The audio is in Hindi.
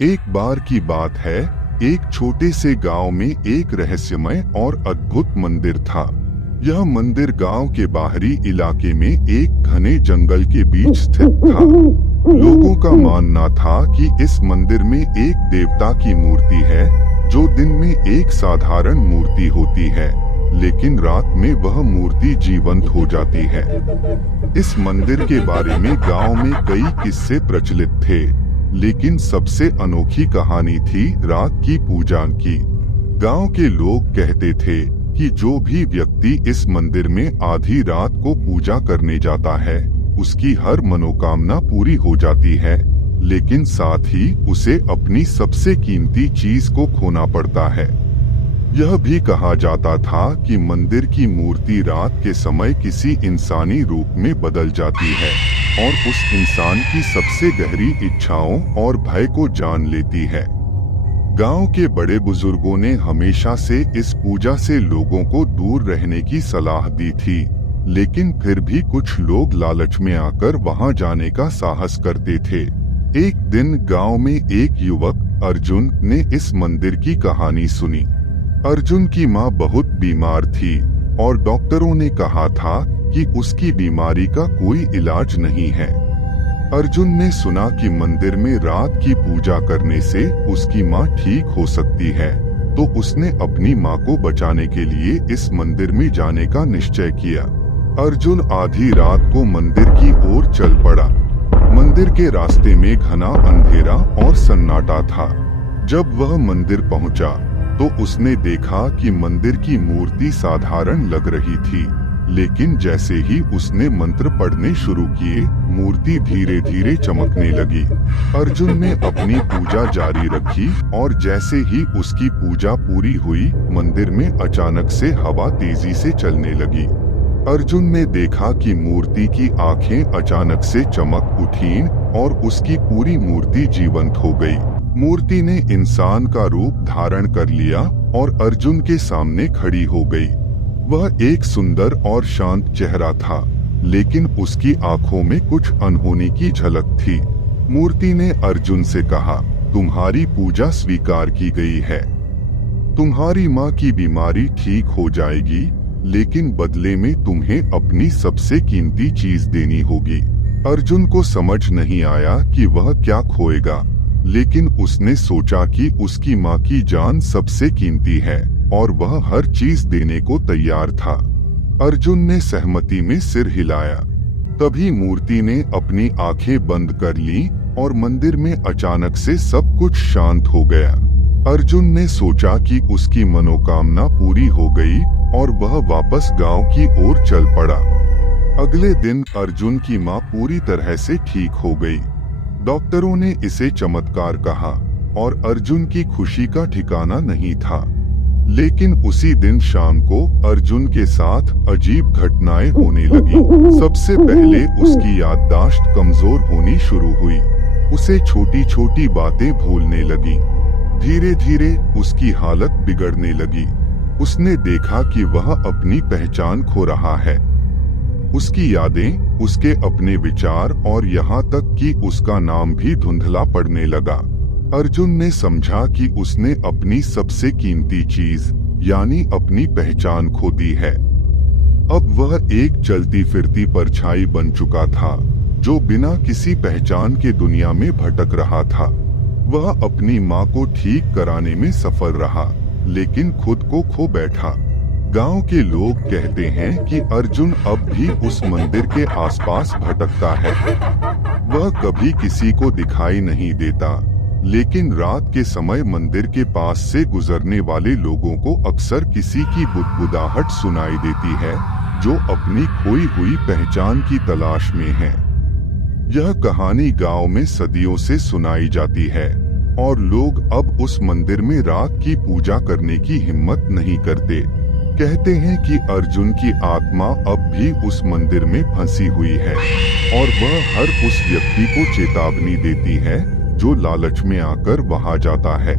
एक बार की बात है, एक छोटे से गांव में एक रहस्यमय और अद्भुत मंदिर था। यह मंदिर गांव के बाहरी इलाके में एक घने जंगल के बीच स्थित था। लोगों का मानना था कि इस मंदिर में एक देवता की मूर्ति है, जो दिन में एक साधारण मूर्ति होती है, लेकिन रात में वह मूर्ति जीवंत हो जाती है। इस मंदिर के बारे में गांव में कई किस्से प्रचलित थे, लेकिन सबसे अनोखी कहानी थी रात की पूजा की। गांव के लोग कहते थे कि जो भी व्यक्ति इस मंदिर में आधी रात को पूजा करने जाता है, उसकी हर मनोकामना पूरी हो जाती है, लेकिन साथ ही उसे अपनी सबसे कीमती चीज को खोना पड़ता है। यह भी कहा जाता था कि मंदिर की मूर्ति रात के समय किसी इंसानी रूप में बदल जाती है और उस इंसान की सबसे गहरी इच्छाओं और भय को जान लेती है। गांव के बड़े बुजुर्गों ने हमेशा से इस पूजा से लोगों को दूर रहने की सलाह दी थी, लेकिन फिर भी कुछ लोग लालच में आकर वहां जाने का साहस करते थे। एक दिन गांव में एक युवक अर्जुन ने इस मंदिर की कहानी सुनी। अर्जुन की मां बहुत बीमार थी और डॉक्टरों ने कहा था कि उसकी बीमारी का कोई इलाज नहीं है। अर्जुन ने सुना कि मंदिर में रात की पूजा करने से उसकी मां ठीक हो सकती है, तो उसने अपनी मां को बचाने के लिए इस मंदिर में जाने का निश्चय किया। अर्जुन आधी रात को मंदिर की ओर चल पड़ा। मंदिर के रास्ते में घना अंधेरा और सन्नाटा था। जब वह मंदिर पहुंचा तो उसने देखा कि मंदिर की मूर्ति साधारण लग रही थी, लेकिन जैसे ही उसने मंत्र पढ़ने शुरू किए, मूर्ति धीरे धीरे चमकने लगी। अर्जुन ने अपनी पूजा जारी रखी और जैसे ही उसकी पूजा पूरी हुई, मंदिर में अचानक से हवा तेजी से चलने लगी। अर्जुन ने देखा कि मूर्ति की आंखें अचानक से चमक उठीं और उसकी पूरी मूर्ति जीवंत हो गई। मूर्ति ने इंसान का रूप धारण कर लिया और अर्जुन के सामने खड़ी हो गई। वह एक सुंदर और शांत चेहरा था, लेकिन उसकी आंखों में कुछ अनहोनी की झलक थी। मूर्ति ने अर्जुन से कहा, तुम्हारी पूजा स्वीकार की गई है। तुम्हारी मां की बीमारी ठीक हो जाएगी, लेकिन बदले में तुम्हें अपनी सबसे कीमती चीज देनी होगी। अर्जुन को समझ नहीं आया कि वह क्या खोएगा, लेकिन उसने सोचा कि उसकी मां की जान सबसे कीमती है और वह हर चीज देने को तैयार था। अर्जुन ने सहमति में सिर हिलाया। तभी मूर्ति ने अपनी आंखें बंद कर ली और मंदिर में अचानक से सब कुछ शांत हो गया। अर्जुन ने सोचा कि उसकी मनोकामना पूरी हो गई और वह वापस गांव की ओर चल पड़ा। अगले दिन अर्जुन की मां पूरी तरह से ठीक हो गई। डॉक्टरों ने इसे चमत्कार कहा और अर्जुन की खुशी का ठिकाना नहीं था। लेकिन उसी दिन शाम को अर्जुन के साथ अजीब घटनाएं होने लगी। सबसे पहले उसकी याददाश्त कमजोर होनी शुरू हुई। उसे छोटी छोटी बातें भूलने लगी। धीरे धीरे उसकी हालत बिगड़ने लगी। उसने देखा कि वह अपनी पहचान खो रहा है। उसकी यादें, उसके अपने विचार और यहाँ तक कि उसका नाम भी धुंधला पड़ने लगा। अर्जुन ने समझा कि उसने अपनी सबसे कीमती चीज यानी अपनी पहचान खो दी है। अब वह एक चलती फिरती परछाई बन चुका था, जो बिना किसी पहचान के दुनिया में भटक रहा था। वह अपनी मां को ठीक कराने में सफल रहा, लेकिन खुद को खो बैठा। गांव के लोग कहते हैं कि अर्जुन अब भी उस मंदिर के आसपास भटकता है। वह कभी किसी को दिखाई नहीं देता, लेकिन रात के समय मंदिर के पास से गुजरने वाले लोगों को अक्सर किसी की बुदबुदाहट सुनाई देती है, जो अपनी खोई हुई पहचान की तलाश में है। यह कहानी गांव में सदियों से सुनाई जाती है और लोग अब उस मंदिर में रात की पूजा करने की हिम्मत नहीं करते। कहते हैं कि अर्जुन की आत्मा अब भी उस मंदिर में फंसी हुई है और वह हर उस व्यक्ति को चेतावनी देती है जो लालच में आकर वहां जाता है।